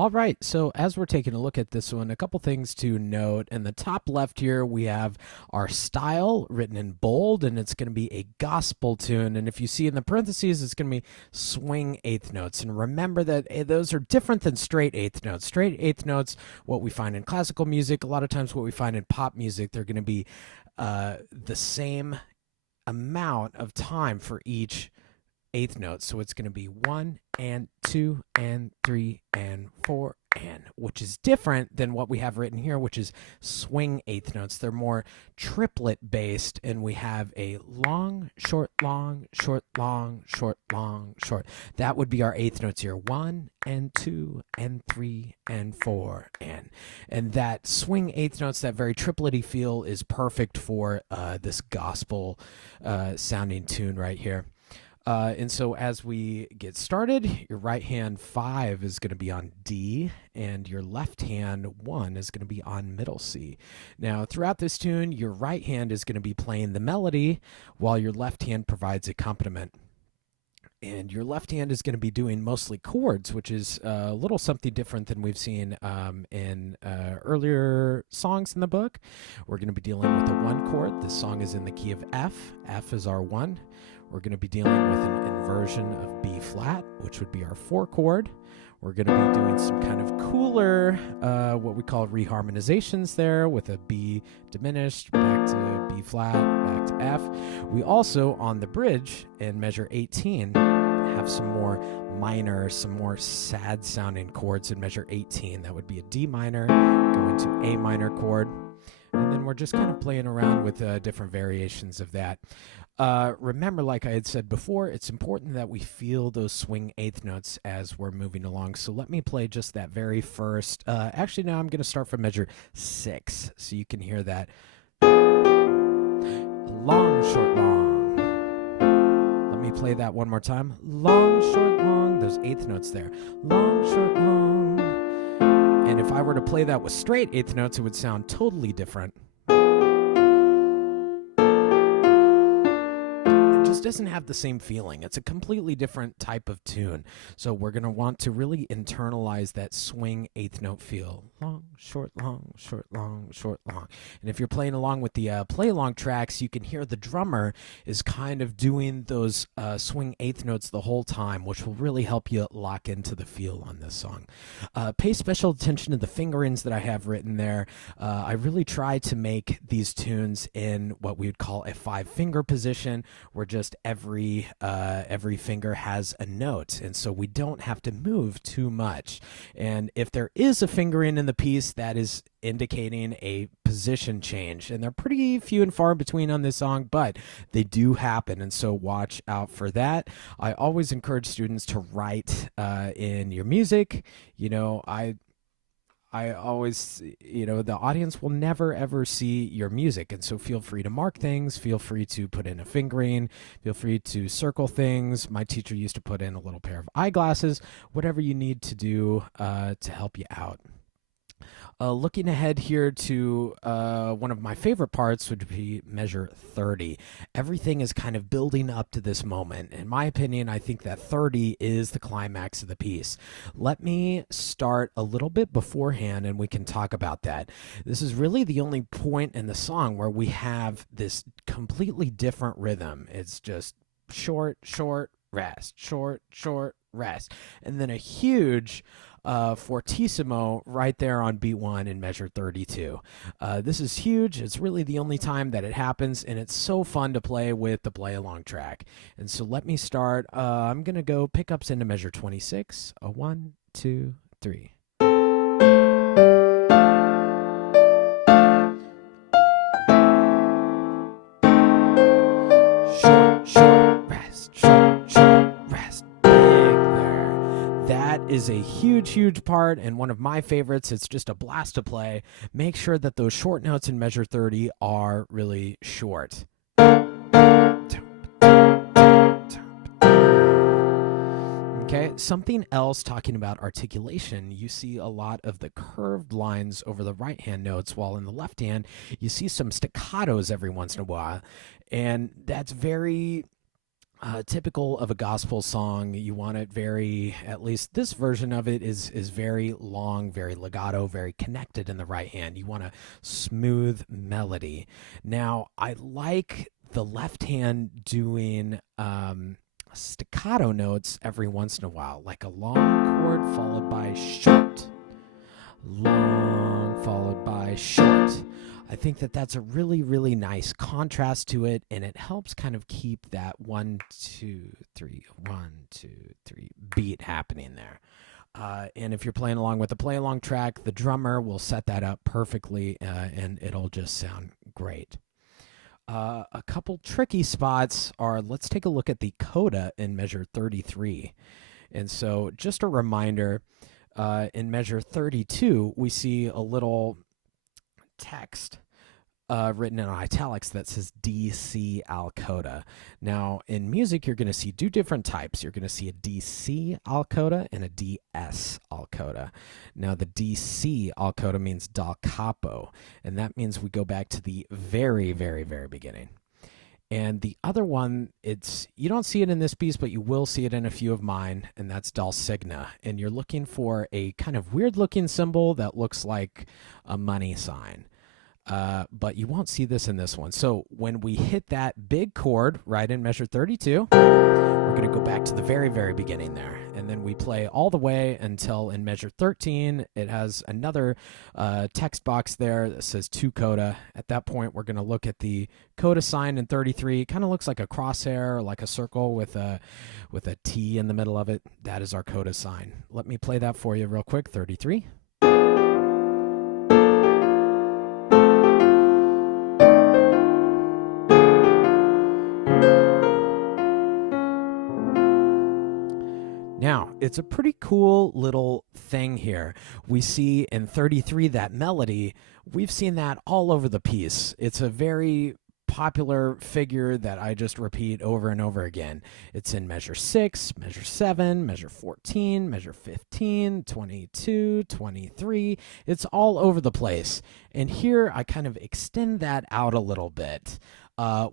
All right, so as we're taking a look at this one, a couple things to note. In the top left here, we have our style written in bold, and it's going to be a gospel tune. And if you see in the parentheses, it's going to be swing eighth notes. And remember that those are different than straight eighth notes. Straight eighth notes, what we find in classical music, a lot of times what we find in pop music, they're going to be the same amount of time for each eighth note. So it's going to be 1 and 2 and 3 and 4 and, which is different than what we have written here, which is swing eighth notes. They're more triplet based, and we have a long, short, long, short, long, short, long, short. That would be our eighth notes here. 1 and 2 and 3 and 4 and that swing eighth notes, that very triplety feel, is perfect for this gospel sounding tune right here. And so as we get started, your right hand 5 is going to be on D, and your left hand 1 is going to be on middle C. Now, throughout this tune, your right hand is going to be playing the melody while your left hand provides accompaniment. And your left hand is going to be doing mostly chords, which is a little something different than we've seen in earlier songs in the book. We're going to be dealing with a 1 chord. This song is in the key of F. F is our 1. We're going to be dealing with an inversion of B flat, which would be our 4 chord. We're going to be doing some kind of cooler, what we call reharmonizations there, with a B diminished, back to B flat, back to F. We also, on the bridge in measure 18, have some more minor, some more sad sounding chords in measure 18. That would be a D minor, go into A minor chord. And then we're just kind of playing around with different variations of that. Remember, like I had said before, it's important that we feel those swing eighth notes as we're moving along. So let me play just that very first. Actually, now I'm going to start from measure 6, so you can hear that. Long, short, long. Let me play that one more time. Long, short, long. Those eighth notes there. Long, short, long. And if I were to play that with straight eighth notes, it would sound totally different. Just doesn't have the same feeling. It's a completely different type of tune. So we're going to want to really internalize that swing eighth note feel. Long, short, long, short, long, short, long. And if you're playing along with the play-along tracks, you can hear the drummer is kind of doing those swing eighth notes the whole time, which will really help you lock into the feel on this song. Pay special attention to the fingerings that I have written there. I really try to make these tunes in what we would call a 5-finger position, where just every finger has a note, and so we don't have to move too much. And if there is a fingering in the piece, that is indicating a position change, and they're pretty few and far between on this song, but they do happen, and so watch out for that. I always encourage students to write in your music. I always, the audience will never, ever see your music. And so feel free to mark things. Feel free to put in a fingering. Feel free to circle things. My teacher used to put in a little pair of eyeglasses, whatever you need to do to help you out. Looking ahead here to one of my favorite parts would be measure 30. Everything is kind of building up to this moment. In my opinion, I think that 30 is the climax of the piece. Let me start a little bit beforehand and we can talk about that. This is really the only point in the song where we have this completely different rhythm. It's just short, short, rest, short, short, rest, and then a huge fortissimo right there on beat 1 in measure 32. This is huge. It's really the only time that it happens, and it's so fun to play with the play along track. And so let me start. I'm going to go pickups into measure 26. 1, 2, 3. Short, short, rest, short, short, rest. Big there. That is a huge, huge part and one of my favorites. It's just a blast to play. Make sure that those short notes in measure 30 are really short. Okay, something else talking about articulation. You see a lot of the curved lines over the right hand notes, while in the left hand, you see some staccatos every once in a while. And that's very typical of a gospel song. You want it very, at least this version of it is very long, very legato, very connected in the right hand. You want a smooth melody. Now, I like the left hand doing staccato notes every once in a while, like a long chord followed by short, long followed by short. I think that that's a really, really nice contrast to it, and it helps kind of keep that 1, 2, 3, 1, 2, 3 beat happening there. And if you're playing along with the play along track, the drummer will set that up perfectly, and it'll just sound great. A couple tricky spots are, let's take a look at the coda in measure 33. And so just a reminder, in measure 32, we see a little text written in italics that says DC al coda. Now, in music, you're going to see two different types. You're going to see a DC al coda and a DS al coda. Now, the DC al coda means dal capo, and that means we go back to the very, very, very beginning. And the other one, you don't see it in this piece, but you will see it in a few of mine, and that's dal signa. And you're looking for a kind of weird-looking symbol that looks like a money sign. But you won't see this in this one. So when we hit that big chord right in measure 32, we're going to go back to the very, very beginning there. And then we play all the way until in measure 13, it has another text box there that says to coda. At that point, we're going to look at the coda sign in 33. It kind of looks like a crosshair, like a circle with a T in the middle of it. That is our coda sign. Let me play that for you real quick. 33. Now, it's a pretty cool little thing here. We see in 33 that melody. We've seen that all over the piece. It's a very popular figure that I just repeat over and over again. It's in measure 6, measure 7, measure 14, measure 15, 22, 23. It's all over the place. And here I kind of extend that out a little bit.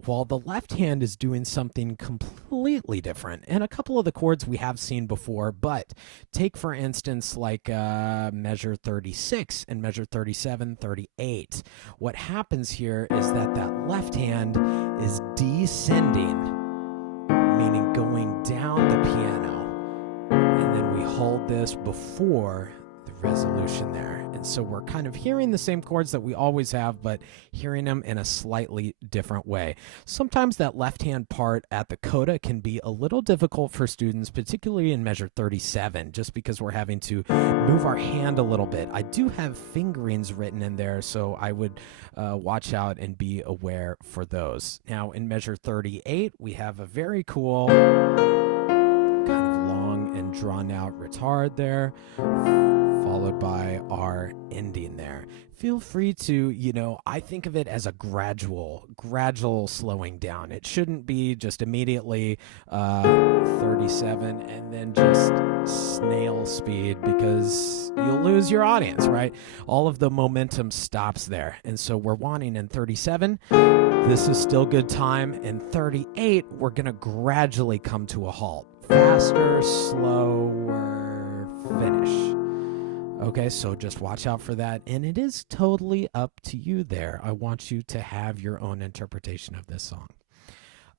While the left hand is doing something completely different. And a couple of the chords we have seen before, but take, for instance, like measure 36 and measure 37, 38. What happens here is that left hand is descending, meaning going down the piano. And then we hold this before the resolution there. And so we're kind of hearing the same chords that we always have, but hearing them in a slightly different way. Sometimes that left-hand part at the coda can be a little difficult for students, particularly in measure 37, just because we're having to move our hand a little bit. I do have fingerings written in there, so I would watch out and be aware for those. Now, in measure 38, we have a very cool kind of long and drawn-out retard there, followed by our ending there. Feel free to, I think of it as a gradual slowing down. It shouldn't be just immediately 37 and then just snail speed, because you'll lose your audience, right? All of the momentum stops there. And so we're wanting in 37, this is still good time. In 38, we're going to gradually come to a halt. Faster, slower, finish. Okay, so just watch out for that, and it is totally up to you there. I want you to have your own interpretation of this song.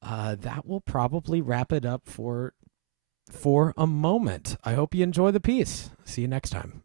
That will probably wrap it up for a moment. I hope you enjoy the piece. See you next time.